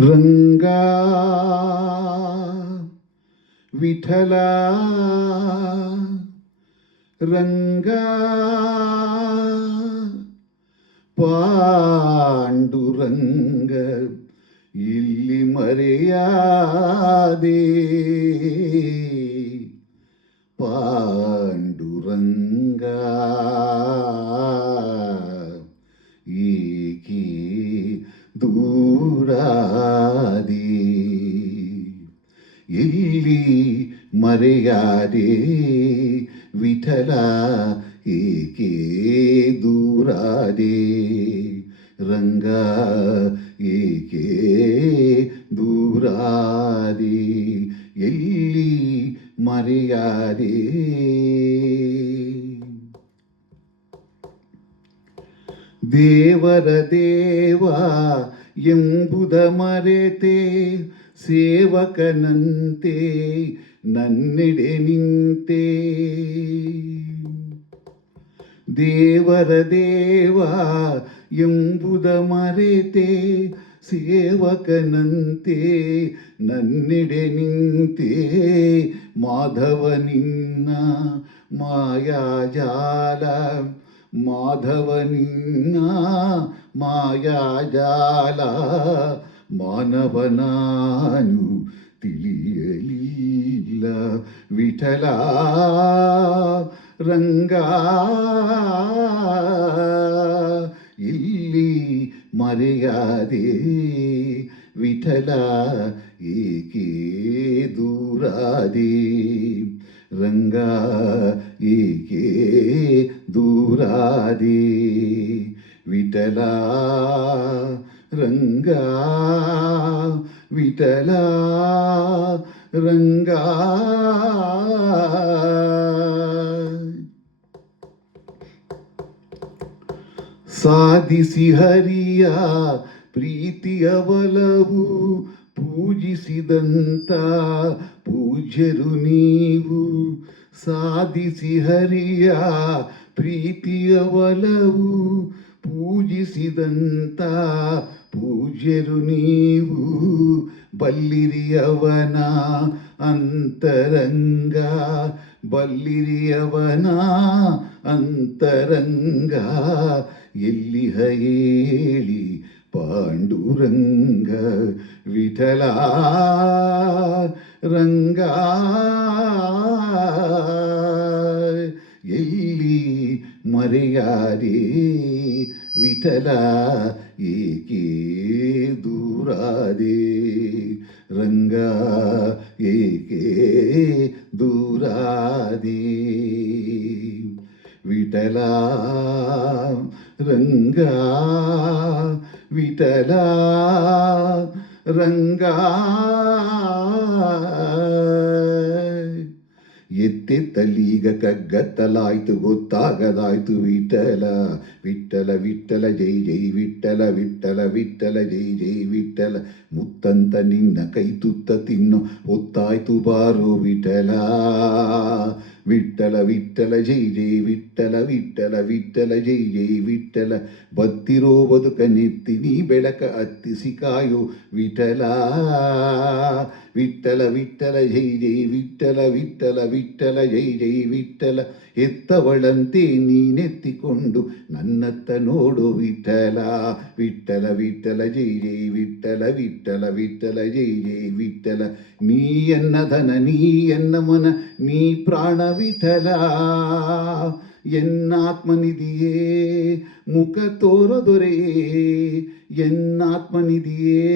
ರಂಗಾ ವಿಠಲ ರಂಗಾ ಪಾಂಡುರಂಗ ಇಲ್ಲಿ ಮರೆಯಾದೆ ಪಾಂಡುರಂಗ ಏಕೆ ದೂರಾದೆ ಎಲ್ಲಿ ಮರೆಯಾದೆ ವಿಠಲ ಏಕೆ ದೂರಾದೆ ರಂಗ ಏಕೆ ದೂರಾದೆ ಎಲ್ಲಿ ಮರೆಯಾದೆ ದೇವರ ದೇವ ಎಂಬುದ ಮರೆತೆ ಸೇವಕನಂತೆ ನನ್ನೆಡೆ ನಿಂತೆ ದೇವರ ದೇವ ಎಂಬುದ ಮರೆತೆ ಸೇವಕನಂತೆ ನನ್ನೆಡೆ ನಿಂತೆ ಮಾಧವ ನಿನ್ನ ಮಾಯಾಜಾಲ ಮಾಧವ ನಿನ್ನ ಮಾಯಾಜಾಲ ಮಾನವನಾನು ತಿಳಿಯಲಿಲ್ಲ ವಿಠಲ ರಂಗ ಇಲ್ಲಿ ಮರೆಯಾದೆ ವಿಠಲ ಏಕೆ ದೂರಾದೆ ರಂಗ ಏಕೆ ದೂರಾದೆ ವಿಠಲ ರಂಗ ವಿಠಲ ರಂಗ ಸಾಧಿಸಿ ಹರಿಯ ಪ್ರೀತಿಯ ಬಲವು ಪೂಜಿಸಿದಂತ ಪೂಜ್ಯರು ನೀವು ಸಾಧಿಸಿ ಹರಿಯ ಪ್ರೀತಿಯ ಬಲವು ಪೂಜಿಸಿದಂತ ಪೂಜ್ಯರು ನೀವು ಬಲ್ಲಿರಿಯವನ ಅಂತರಂಗ ಬಲ್ಲಿರಿಯವನ ಅಂತರಂಗ ಎಲ್ಲಿ ಹೇಳಿ ಪಾಂಡುರಂಗ ವಿಠಲ ರಂಗ ಎಲ್ಲಿ ಮರೆಯಾದೆ ವಿಠಲ ಏಕೆ ದೂರಾದೆ ರಂಗ ಏಕೆ ದೂರಾದೆ ವಿಠಲ ರಂಗ ವಿಠಲ ರಂಗ ಎತ್ತೆತ್ತಲೀಗ ಕಗ್ಗತ್ತಲಾಯ್ತು ಗೊತ್ತಾಗದಾಯ್ತು ವಿಠಲ ವಿಠಲ ವಿಠಲ ಜೈ ಜೈ ವಿಠಲ ವಿಠಲ ವಿಠಲ ಜೈ ಜೈ ವಿಠಲ ಮುತ್ತಂತ ನಿನ್ನ ಕೈ ತುತ್ತ ತಿನ್ನು ಹೊತ್ತಾಯ್ತು ಬಾರು ವಿಠಲ ವಿಠಲ ವಿಠಲ ಜೈ ಜೈ ವಿಠಲ ವಿಠಲ ವಿಠಲ ಜೈ ಜೈ ವಿಠಲ ಬತ್ತಿರೋ ಬದುಕನೆತ್ತಿ ನೀ ಬೆಳಕ ಹತ್ತಿಸಿ ಕಾಯೋ ವಿಠಲ ವಿಠಲ ವಿಠಲ ಜೈ ಜೈ ವಿಠಲ ವಿಠಲ ವಿಠಲ ಜೈ ಜೈ ವಿಠಲ ಎತ್ತವಳಂತೆ ನೀನೆತ್ತಿಕೊಂಡು ನನ್ನತ್ತ ನೋಡು ವಿಠಲ ವಿಠಲ ವಿಠಲ ಜೈ ಜೈ ವಿಠಲ ವಿಠಲ ವಿಠಲ ಜೈ ಜೈ ವಿಠಲ ನೀ ಎನ್ನ ಧನ ನೀ ಎನ್ನ ಮನ ನೀ ಪ್ರಾಣ ವಿಠಲ ಎನ್ನಾತ್ಮನಿಧಿಯೇ ಮುಖ ತೋರದೊರೆಯೇ ಎನ್ನಾತ್ಮನಿಧಿಯೇ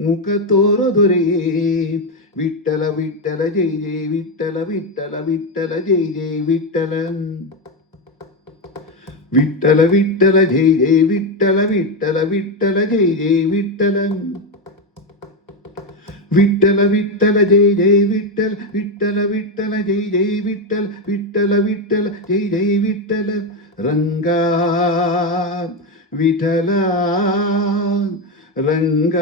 ಮುಖ ತೋರದೊರೆಯೇ ವಿಠಲ ವಿಠಲ ಜೈ ಜೈ ವಿಠಲ ವಿಠಲ ವಿಠಲ ಜೈ ಜೈ ವಿಠಲ ವಿಠಲ ವಿಠಲ ಜೈ ಜೈ ವಿಠಲ ವಿಠಲ ವಿಠಲ ಜೈ ಜೈ ವಿಠಲ ವಿಠಲ ವಿಠಲ ಜೈ ಜೈ ವಿಠಲ ವಿಠಲ ವಿಠಲ ಜೈ ಜೈ ವಿಠಲ ವಿಠಲ ವಿಠಲ ಜೈ ಜೈ ವಿಠಲ ರಂಗ ವಿಠಲ ರಂಗ